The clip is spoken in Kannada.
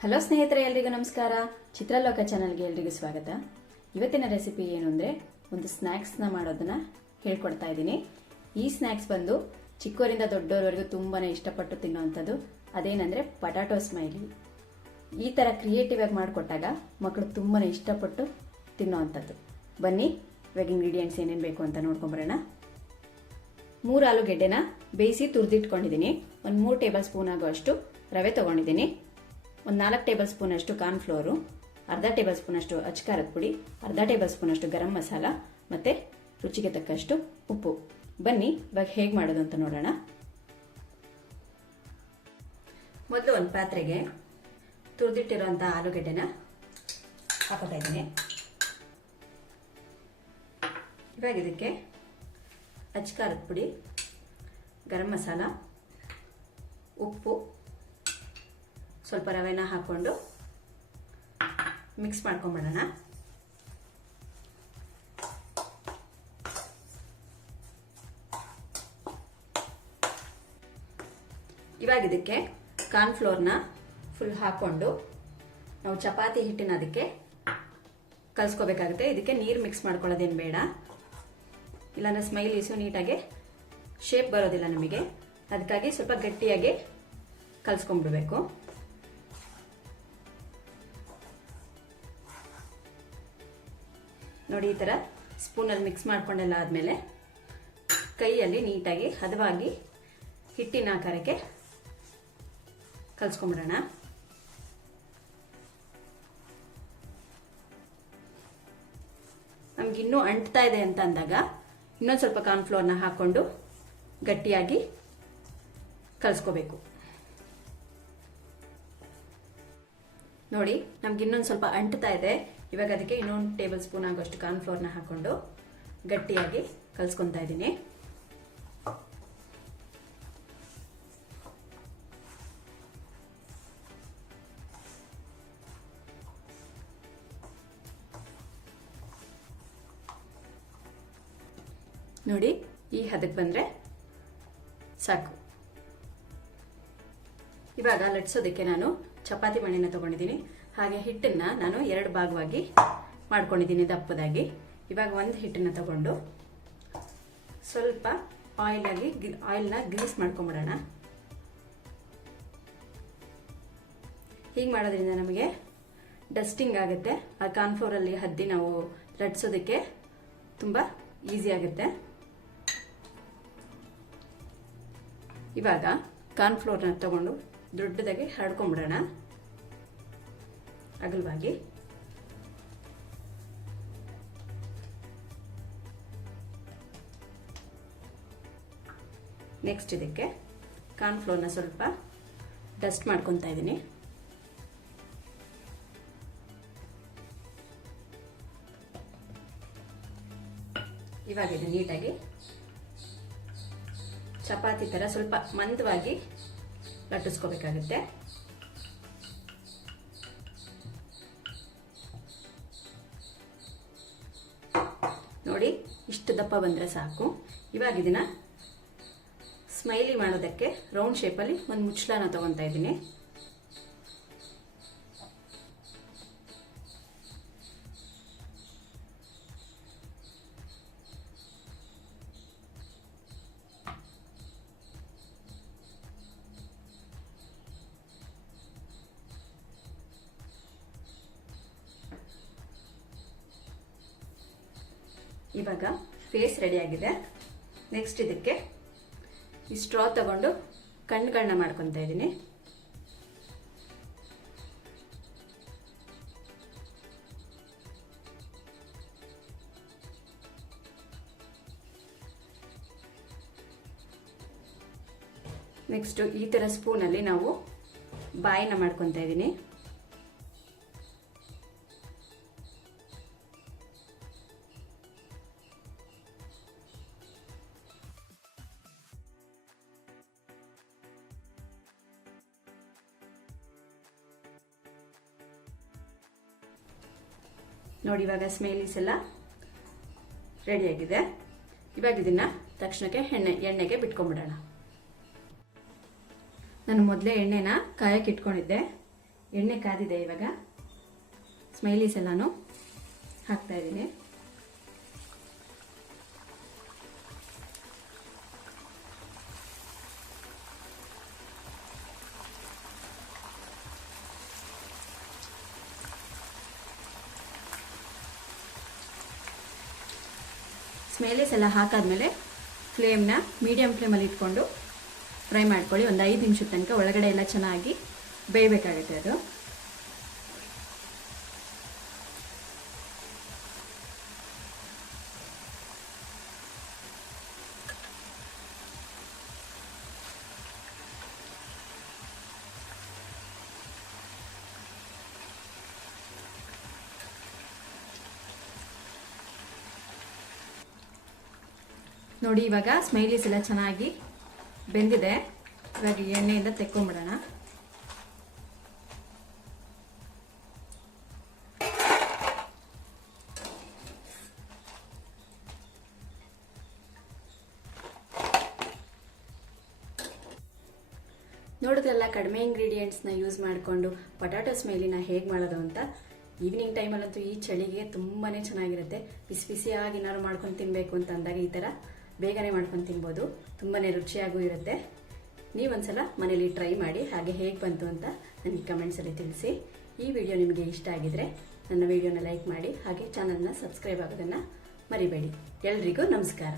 ಹಲೋ ಸ್ನೇಹಿತರೆ, ಎಲ್ರಿಗೂ ನಮಸ್ಕಾರ. ಚಿತ್ರಲೋಕ ಚಾನಲ್ಗೆ ಎಲ್ರಿಗೂ ಸ್ವಾಗತ. ಇವತ್ತಿನ ರೆಸಿಪಿ ಏನು ಅಂದರೆ ಒಂದು ಸ್ನ್ಯಾಕ್ಸ್ನ ಮಾಡೋದನ್ನ ಹೇಳ್ಕೊಡ್ತಾ ಇದ್ದೀನಿ. ಈ ಸ್ನ್ಯಾಕ್ಸ್ ಬಂದು ಚಿಕ್ಕವರಿಂದ ದೊಡ್ಡವರವರೆಗೂ ತುಂಬಾ ಇಷ್ಟಪಟ್ಟು ತಿನ್ನುವಂಥದ್ದು. ಅದೇನೆಂದರೆ ಪಟಾಟೋ ಸ್ಮೈಲಿ. ಈ ಥರ ಕ್ರಿಯೇಟಿವ್ ಆಗಿ ಮಾಡಿಕೊಟ್ಟಾಗ ಮಕ್ಕಳು ತುಂಬಾ ಇಷ್ಟಪಟ್ಟು ತಿನ್ನುವಂಥದ್ದು. ಬನ್ನಿ ಇವಾಗ ಇಂಗ್ರೀಡಿಯೆಂಟ್ಸ್ ಏನೇನು ಬೇಕು ಅಂತ ನೋಡ್ಕೊಂಬರೋಣ. 3 ಆಲೂಗೆಡ್ಡೆನ ಬೇಯಿಸಿ ತುರಿದಿಟ್ಕೊಂಡಿದ್ದೀನಿ. ಒಂದು 3 ಟೇಬಲ್ ಸ್ಪೂನ್ ಆಗುವಷ್ಟು ರವೆ ತೊಗೊಂಡಿದ್ದೀನಿ. ಒಂದು 4 ಟೇಬಲ್ ಸ್ಪೂನ್ ಅಷ್ಟು ಕಾರ್ನ್ಫ್ಲೋರು, ಅರ್ಧ ಟೇಬಲ್ ಸ್ಪೂನ್ ಅಷ್ಟು ಅಚ್ಕಾರದ ಪುಡಿ, ಅರ್ಧ ಟೇಬಲ್ ಸ್ಪೂನ್ ಅಷ್ಟು ಗರಂ ಮಸಾಲ ಮತ್ತು ರುಚಿಗೆ ತಕ್ಕಷ್ಟು ಉಪ್ಪು. ಬನ್ನಿ ಇವಾಗ ಹೇಗೆ ಮಾಡೋದು ಅಂತ ನೋಡೋಣ. ಮೊದಲು ಒಂದು ಪಾತ್ರೆಗೆ ತುರಿದಿಟ್ಟಿರುವಂಥ ಆಲೂಗೆಡ್ಡೆನ ಹಾಕೋತಾ ಇದ್ದೀನಿ. ಇವಾಗ ಇದಕ್ಕೆ ಅಚ್ಕಾರದ ಪುಡಿ, ಗರಂ ಮಸಾಲ, ಉಪ್ಪು, ಸ್ವಲ್ಪ ರವೆನ ಹಾಕೊಂಡು ಮಿಕ್ಸ್ ಮಾಡ್ಕೊಂಬಿಡೋಣ. ಇವಾಗ ಇದಕ್ಕೆ ಕಾರ್ನ್ಫ್ಲೋರ್ನ ಫುಲ್ ಹಾಕೊಂಡು ನಾವು ಚಪಾತಿ ಹಿಟ್ಟಿನ ಅದಕ್ಕೆ ಕಲಿಸ್ಕೋಬೇಕಾಗುತ್ತೆ. ಇದಕ್ಕೆ ನೀರು ಮಿಕ್ಸ್ ಮಾಡ್ಕೊಳ್ಳೋದೇನು ಬೇಡ, ಇಲ್ಲಾಂದ್ರೆ ಸ್ಮೈಲೀಸು ನೀಟಾಗಿ ಶೇಪ್ ಬರೋದಿಲ್ಲ ನಮಗೆ. ಅದಕ್ಕಾಗಿ ಸ್ವಲ್ಪ ಗಟ್ಟಿಯಾಗಿ ಕಲಿಸ್ಕೊಂಡ್ಬಿಡ್ಬೇಕು. ನೋಡಿ, ಈ ಥರ ಸ್ಪೂನಲ್ಲಿ ಮಿಕ್ಸ್ ಮಾಡ್ಕೊಂಡೆಲ್ಲ ಆದಮೇಲೆ ಕೈಯಲ್ಲಿ ನೀಟಾಗಿ ಹದವಾಗಿ ಹಿಟ್ಟಿನ ಆಕಾರಕ್ಕೆ ಕಲಿಸ್ಕೊಂಬಿಡೋಣ. ನಮಗಿನ್ನೂ ಅಂಟ್ತಾ ಇದೆ ಅಂತ ಅಂದಾಗ ಇನ್ನೊಂದು ಸ್ವಲ್ಪ ಕಾರ್ನ್ಫ್ಲೋರ್ನ ಹಾಕ್ಕೊಂಡು ಗಟ್ಟಿಯಾಗಿ ಕಲಿಸ್ಕೋಬೇಕು. ನೋಡಿ, ನಮ್ಗೆ ಇನ್ನೊಂದು ಸ್ವಲ್ಪ ಅಂಟ್ತಾ ಇದೆ. ಇವಾಗ ಅದಕ್ಕೆ ಇನ್ನೊಂದು ಟೇಬಲ್ ಸ್ಪೂನ್ ಆಗೋಷ್ಟು ಕಾರ್ನ್ಫ್ಲೋರ್ನ ಹಾಕೊಂಡು ಗಟ್ಟಿಯಾಗಿ ಕಲಿಸ್ಕೊತಾ ಇದ್ದೀನಿ. ನೋಡಿ, ಈ ಹದಕ್ಕೆ ಬಂದರೆ ಸಾಕು. ಇವಾಗ ಲಟ್ಸೋದಕ್ಕೆ ನಾನು ಚಪಾತಿ ಮಣೆನ ತಗೊಂಡಿದ್ದೀನಿ. ಹಾಗೆ ಹಿಟ್ಟನ್ನ ನಾನು 2 ಭಾಗವಾಗಿ ಮಾಡ್ಕೊಂಡಿದ್ದೀನಿ ದಪ್ಪದಾಗಿ. ಇವಾಗ ಒಂದು ಹಿಟ್ಟನ್ನ ತಗೊಂಡು ಸ್ವಲ್ಪ ಆಯಿಲ್ನ ಗ್ರೀಸ್ ಮಾಡ್ಕೊಂಬಿಡೋಣ. ಹೀಗೆ ಮಾಡೋದ್ರಿಂದ ನಮಗೆ ಡಸ್ಟಿಂಗ್ ಆಗುತ್ತೆ. ಆ ಕಾರ್ನ್ಫ್ಲೋರಲ್ಲಿ ಹದ್ದಿ ನಾವು ಲಟ್ಸೋದಕ್ಕೆ ತುಂಬ ಈಸಿ ಆಗುತ್ತೆ. ಇವಾಗ ಕಾರ್ನ್ಫ್ಲೋರ್ನ ತಗೊಂಡು ದೊಡ್ಡದಾಗಿ ಹರಡ್ಕೊಂಬಿಡೋಣ ಅಗಲವಾಗಿ. ನೆಕ್ಸ್ಟ್ ಇದಕ್ಕೆ ಕಾರ್ನ್ಫ್ಲೋರ್ನ ಸ್ವಲ್ಪ ಡಸ್ಟ್ ಮಾಡ್ಕೊತಾ ಇದ್ದೀನಿ. ಇವಾಗ ಇದು ನೀಟಾಗಿ ಚಪಾತಿ ಥರ ಸ್ವಲ್ಪ ಮಂದವಾಗಿ ಲಟ್ಟಿಸ್ಕೋಬೇಕಾಗುತ್ತೆ. ನೋಡಿ, ಇಷ್ಟು ದಪ್ಪ ಬಂದರೆ ಸಾಕು. ಇವಾಗ ಇದನ್ನ ಸ್ಮೈಲಿ ಮಾಡೋದಕ್ಕೆ ರೌಂಡ್ ಶೇಪಲ್ಲಿ ಒಂದು ಮುಚ್ಚಳನ ತಗೊತಾ ಇದ್ದೀನಿ. ಇವಾಗ ಫೇಸ್ ರೆಡಿ ಆಗಿದೆ. ನೆಕ್ಸ್ಟ್ ಇದಕ್ಕೆ ಈ ಸ್ಟ್ರಾ ತಗೊಂಡು ಕಣ್ಣುಗಳನ್ನ ಮಾಡ್ಕೊತಾ ಇದ್ದೀನಿ. ನೆಕ್ಸ್ಟ್ ಈ ಥರ ಸ್ಪೂನಲ್ಲಿ ನಾವು ಬಾಯಿನ ಮಾಡ್ಕೊತಾ ಇದ್ದೀನಿ. ನೋಡಿ, ಇವಾಗ ಸ್ಮೈಲೀಸ್ ಎಲ್ಲ ರೆಡಿಯಾಗಿದೆ. ಇವಾಗ ಇದನ್ನ ತಕ್ಷಣಕ್ಕೆ ಎಣ್ಣೆಗೆ ಬಿಟ್ಕೊಂಡ್ಬಿಡೋಣ. ನಾನು ಮೊದಲೇ ಎಣ್ಣೆನ ಕಾಯಕ್ಕೆ ಇಟ್ಕೊಂಡಿದ್ದೆ. ಎಣ್ಣೆ ಕಾದಿದೆ. ಇವಾಗ ಸ್ಮೈಲೀಸ್ ಎಲ್ಲಾನು ಹಾಕ್ತಾ ಇದ್ದೀನಿ. ಸ್ಮೈಲೀಸ್ ಎಲ್ಲ ಹಾಕಾದ್ಮೇಲೆ ಫ್ಲೇಮ್ನ ಮೀಡಿಯಂ ಫ್ಲೇಮಲ್ಲಿ ಇಟ್ಕೊಂಡು ಫ್ರೈ ಮಾಡ್ಕೊಳ್ಳಿ. ಒಂದು 5 ನಿಮಿಷದ ತನಕ ಒಳಗಡೆ ಎಲ್ಲ ಚೆನ್ನಾಗಿ ಬೇಯಬೇಕಾಗುತ್ತೆ ಅದು. ನೋಡಿ, ಇವಾಗ ಸ್ಮೈಲೀಸ್ ಎಲ್ಲ ಚೆನ್ನಾಗಿ ಬೆಂದಿದೆ. ಇವಾಗ ಎಣ್ಣೆಯಿಂದ ತೆಕ್ಕೊಂಬಿಡೋಣ. ನೋಡಿದ್ರಲ್ಲ, ಕಡಿಮೆ ಇಂಗ್ರೀಡಿಯೆಂಟ್ಸ್ನ ಯೂಸ್ ಮಾಡಿಕೊಂಡು ಪೊಟ್ಯಾಟೊ ಸ್ಮೈಲಿನ ಹೇಗೆ ಮಾಡೋದು ಅಂತ. ಈವ್ನಿಂಗ್ ಟೈಮಲ್ಲಂತೂ ಈ ಚಳಿಗೆ ತುಂಬಾ ಚೆನ್ನಾಗಿರುತ್ತೆ. ಬಿಸಿ ಬಿಸಿಯಾಗಿ ಏನಾದ್ರು ಮಾಡ್ಕೊಂಡು ತಿನ್ನಬೇಕು ಅಂತ ಅಂದಾಗ ಈ ಥರ ಬೇಗನೆ ಮಾಡ್ಕೊಂಡು ತಿನ್ಬೋದು. ತುಂಬಾ ರುಚಿಯಾಗೂ ಇರುತ್ತೆ. ನೀವೊಂದ್ಸಲ ಮನೇಲಿ ಟ್ರೈ ಮಾಡಿ, ಹಾಗೆ ಹೇಗೆ ಬಂತು ಅಂತ ನನಗೆ ಕಮೆಂಟ್ಸಲ್ಲಿ ತಿಳಿಸಿ. ಈ ವಿಡಿಯೋ ನಿಮಗೆ ಇಷ್ಟ ಆಗಿದ್ರೆ ನನ್ನ ವಿಡಿಯೋನ ಲೈಕ್ ಮಾಡಿ, ಹಾಗೆ ಚಾನಲ್ನ ಸಬ್ಸ್ಕ್ರೈಬ್ ಆಗೋದನ್ನು ಮರಿಬೇಡಿ. ಎಲ್ರಿಗೂ ನಮಸ್ಕಾರ.